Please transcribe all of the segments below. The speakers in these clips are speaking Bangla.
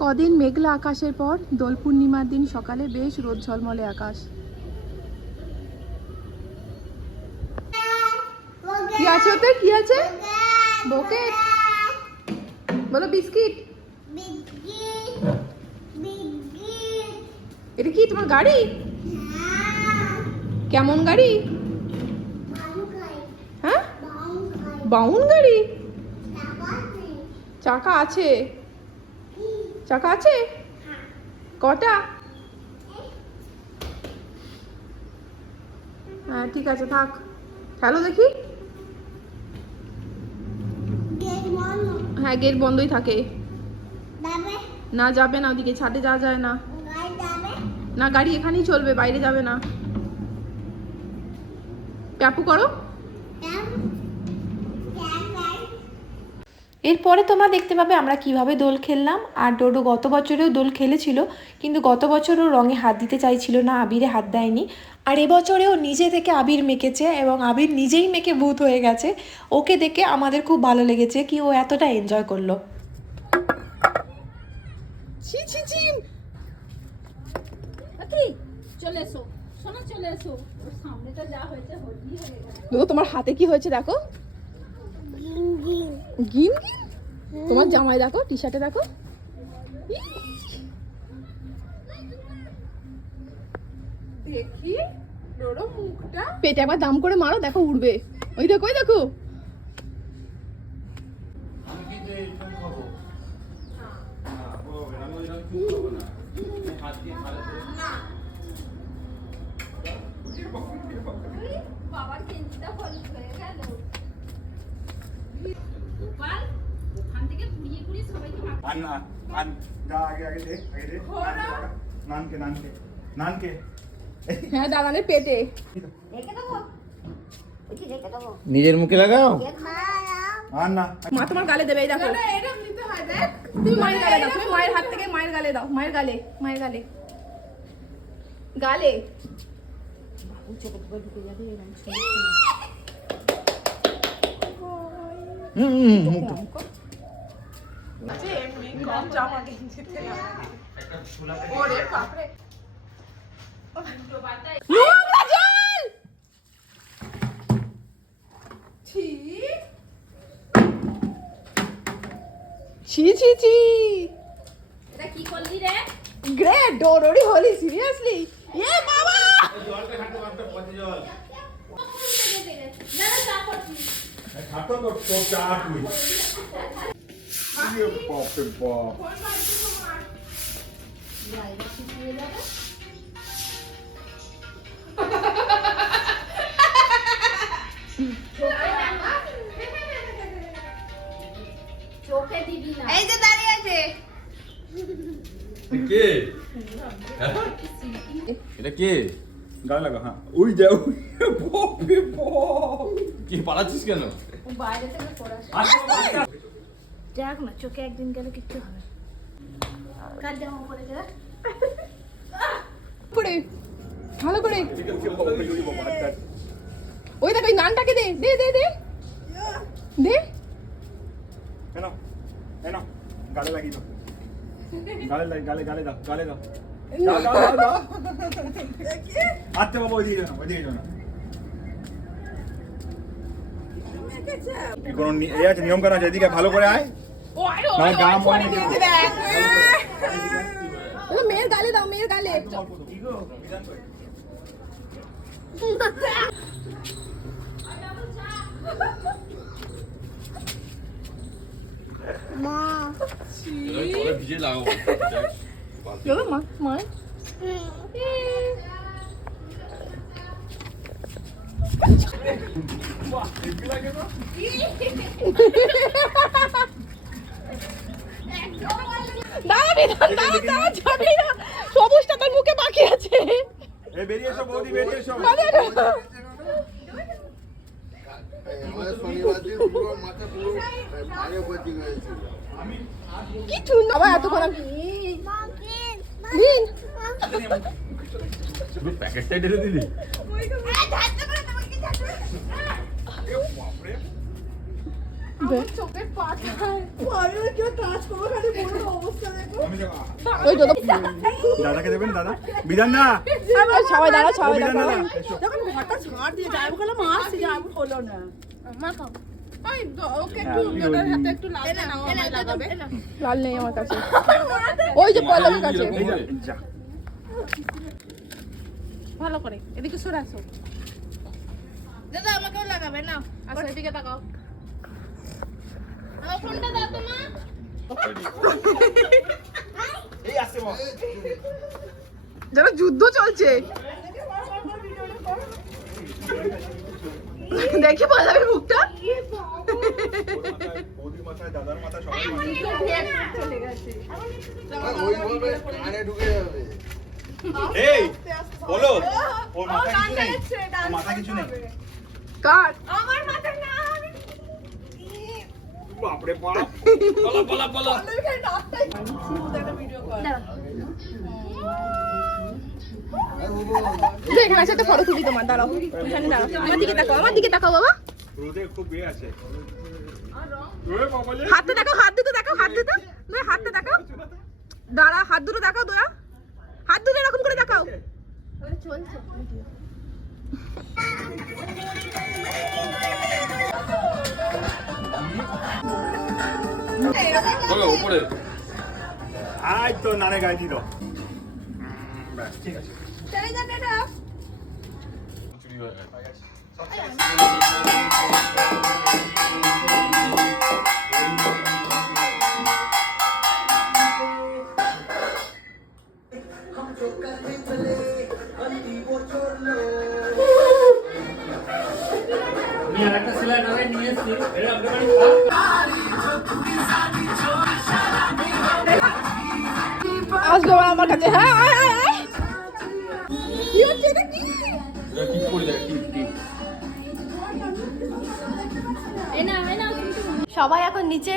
কদিন মেঘলা আকাশের পর দোল পূর্ণিমার দিন সকালে বেশ রোদ ঝলমলে আকাশ। কি আছে ওতে? কি আছে? বকেট বলো। বিস্কিট? এটা কি তোমার গাড়ি? কেমন গাড়ি? হ্যাঁ, বাউন গাড়ি। চাকা আছে? চাকা আছে কটা? হ্যাঁ ঠিক আছে, থাক। চলো দেখি। হ্যাঁ, গেট বন্ধই থাকে। না যাবে না, ওদিকে ছাদে যাওয়া যায় না। না, গাড়ি এখানেই চলবে, বাইরে যাবে না। প্যাপু করো। এরপরে তোমরা দেখতে পাবে আমরা কিভাবে দোল খেললাম। আর ডোডো গত বছরেও দোল খেলেছিল, কিন্তু গত বছরও রঙে হাত দিতে চাইছিল না, আবিরে হাত দেয়নি। আর এবছরেও নিজে থেকে আবির মেখেছে এবং আবির নিজেই মেখে ভূত হয়ে গেছে। ওকে দেখে আমাদের খুব ভালো লেগেছে কি ও এতটা এনজয় করলো। ছি ছি ছি, চলে এসো সোনা, চলে এসো। ওর সামনেটা যা হয়েছে হলদি হয়ে গেছে। দেখো তোমার হাতে কি হয়েছে, দেখো। গিন গিন। তোমার জামাই দেখো, টি শার্টে দেখো। দেখি ডোডো মুখটা। পেটে একবার দাম করে মারো, দেখো উড়বে। ওই দেখো, ওই দেখো। বাবার কেঞ্চিটা হলুদ হয়ে গেল। গোপাল ওখান থেকে পুড়িয়ে পুড়িয়ে সবাইকে আন আন যা আগে আগে দে, আগে দে। নানকে নানকে নানকে। হ্যাঁ, দাদানের পেটে। রেখে দেবো, ওই রেখে দেবো। নিজের মুখে লাগাও। আন না। মা তোমার গালে দেবে, এই দেখো। তুমি মায়ের গালে দাও, তুমি মায়ের হাত থেকে মায়ের গালে দাও। মায়ের গালে, মায়ের গালে, গালে। নোংরা জল! ছি ছি ছি। এটা কি করলি রে? গ্রেট, ডোডোরি হোলি, সিরিয়াসলি? এ বাবা! না না, চা করছি। খাটো তো তো চা তুই। ইয়ে বাপ রে বাপ। চোখে দিবি না। এই যে দাঁড়িয়ে আছে। কে এটা? কে গালে লাগা। হ্যাঁ, ওই যাও। বাপ রে বাপ। কি পালাচ্ছিস কেন? বাইরে থেকে পড়াস। দেখ না, চোখে একদিন গেলে কিচ্ছু হবে। কার জামা পরে যা। করে ভালো করে। ওই দেখো, এই নানটাকে দে দে দে দে দে। এনো এনো গালে লাগি দাও। গালে লাগি, গালে গালে দাও, গালে দাও। দাও দাও দাও দাও। আচ্ছা বাবা, ওইদিকে যাও না, ওইদিকে যাও না। কোন এই আছে নিয়ম কানুন আছে, এদিকে ভালো করে আয়। না গা মনে দিয়েছে দেখ। ওই মেয়ের গালে দাও, মেয়ের গালে। মা জলে ভিজে লাগাবো। চলো মা, মা। দাঁড়াবি না, দাঁড়া যাবি না। সবুজটা তোর মুখে বাকি আছে। এই বেরিয়ে এসো বৌদি, বেরিয়ে এসো। কি চুন আবার এতক্ষণ দিন। তুই প্যাকেটটা ঢেলে দিলি। চোখের পাতায় ওই দাদাকে দেবেন দাদা বিধান না সবাই দাঁড়া ও সবাই বিধান দাঁড়া দাদা এসো। ওকে একটু ওটার হাতে একটু লাল নেই আমার কাছে ওই যে পল্লবীর কাছে এই যা, যা ভালো করে এদিকে সরে আসো দাদা আমাকেও লাগাবে না আসো এদিকে তাকাও আমার ফোনটা দাও তো মা এই আসছে মা যেন যুদ্ধ চলছে দেখি পল্লবীর মুখটা বৌদির মাথায় দাদার মাথায় সবাই এই বলো ওর মাথা কিছু নেই ওর মাথা কিছু নেই কাট আমার মাথা না বাপরে বাপ পালা পালা পালা দেখ না সাথে ফটো তুলি তোমার দাঁড়াও এখানে দাঁড়াও আমার দিকে তাকাও বাবা রোদে খুব ইয়ে আছে ওরে বাবা রে হাতটা দেখাও হাত দুটো দেখাও হাত দুটো দোয়া হাতটা দেখাও দাঁড়া হাত দুটো দেখাও দোয়া হাত দুটো এরকম করে দেখাও চলছে চলো উপরে আই তো নানে গায়ে দি দাও ব্যাস ঠিক আছে চলে যা টাটা চুরি হয়ে গেছে আসবে বাবা আমার কাছে হ্যাঁ আয় আয় আয় কি হচ্ছে এটা কি এটা টিপ করে দেখ টিপ টিপ সবাই এখন নিচে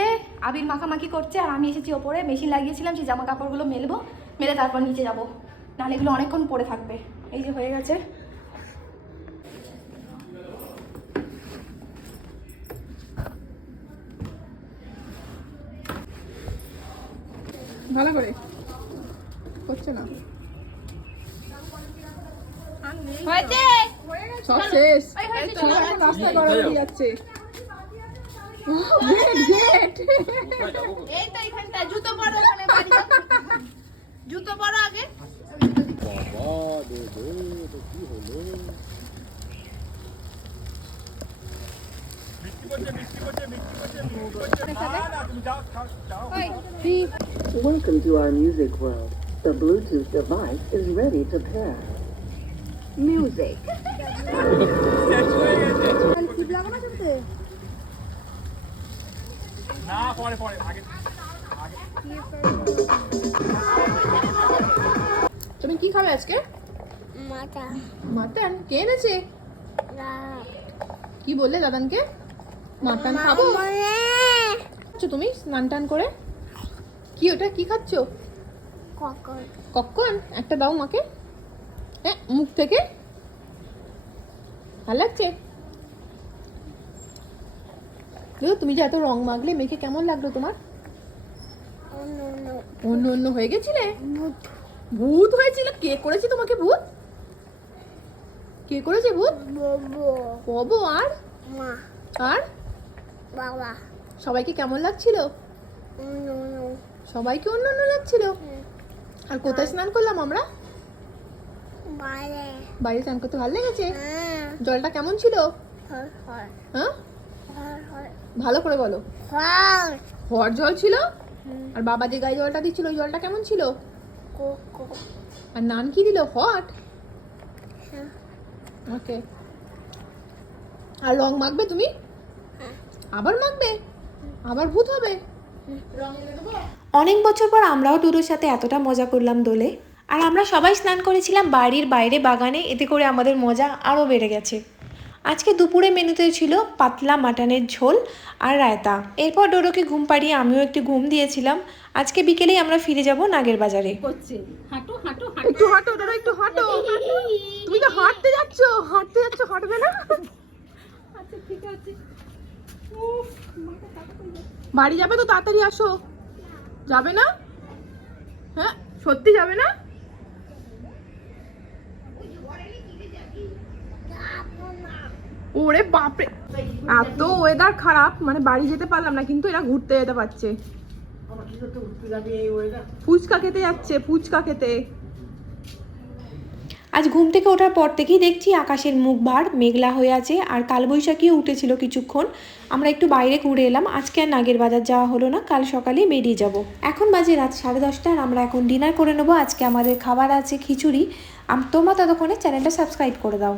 আবির মাখামাখি করছে আর আমি এসেছি ওপরে মেশিন লাগিয়েছিলাম সেই জামা কাপড়গুলো মেলবো মেলে তারপর নিচে যাব নাহলে এগুলো অনেকক্ষণ পরে থাকবে এই যে হয়ে গেছে ভালো করে করছে না হয়েছে সব শেষ ওই হয়েছে, সব এখন রাস্তায় গরম হয়ে যাচ্ছে গেট এই তো এখানটা জুতো পরো ওখানে বাড়ি যাও। জুতো পরো আগে Welcome to our music world. The Bluetooth device is ready to pair. Music. না পরে পরে আগে তুমি কি খাবে আজকে মাটন কে এনেছে কি বললে দাদানকে মাটন খাবো আচ্ছা তুমি স্নান টান করে কি ওটা কি খাচ্ছ কখন একটা দাও মাকে হ্যাঁ মুখ থেকে ভালো লাগছে দেখো তুমি যে এত রং মাখলে মেখে কেমন লাগলো তোমার অন্য অন্য হয়ে গেছিলে ভূত হয়েছিল কে করেছে তোমাকে ভূত কে করেছে ভূত ববো আর আর বাবা সবাইকে কেমন লাগছিল সবাইকে অন্য অন্য লাগছিল আর কোথায় স্নান করলাম আমরা বাইরে বাইরে স্নান করতে ভালো লেগেছে জলটা কেমন ছিল হ্যাঁ ভালো করে বলো হট জল ছিল আর বাবা যে গায়ে জলটা দিচ্ছিল ওই জলটা কেমন ছিল আর নান কি দিল হট ওকে আর রং মাখবে তুমি আবার মাখবে আবার ভূত হবে অনেক বছর পর আমরাও টুরুর সাথে এতটা মজা করলাম দোলে আর আমরা সবাই স্নান করেছিলাম বাড়ির বাইরে বাগানে এতে করে আমাদের মজা আরও বেড়ে গেছে আজকে দুপুরে মেনুতে ছিল পাতলা মাটনের ঝোল আর রায়তা এরপর ডোডোকে ঘুম পাড়িয়ে আমিও একটু ঘুম দিয়েছিলাম আজকে বিকেলেই আমরা ফিরে যাব নাগের বাজারে একটু হাঁটো দাদা একটু হাঁটো তুমি তো হাঁটতে যাচ্ছ হাঁটবে না আচ্ছা ঠিক আছে বাড়ি যাবে তো, তাড়াতাড়ি আসো। যাবে না? হ্যাঁ সত্যি যাবে না? ওরে বাপরে, এত ওয়েদার খারাপ, মানে বাড়ি যেতে পারলাম না, কিন্তু এরা ঘুরতে যেতে পারছে। ফুচকা খেতে যাচ্ছে, ফুচকা খেতে। আজ ঘুম থেকে ওঠার পর থেকেই দেখছি আকাশের মুখ ভার, মেঘলা হয়ে আছে, আর কালবৈশাখীও উঠেছিল কিছুক্ষণ। আমরা একটু বাইরে ঘুরে এলাম, আজকে আর নাগের বাজার যাওয়া হলো না, কাল সকালেই বেরিয়ে যাব। এখন বাজে রাত 10:30, আর আমরা এখন ডিনার করে নেবো। আজকে আমাদের খাবার আছে খিচুড়ি। তোমরা ততক্ষণে চ্যানেলটা সাবস্ক্রাইব করে দাও।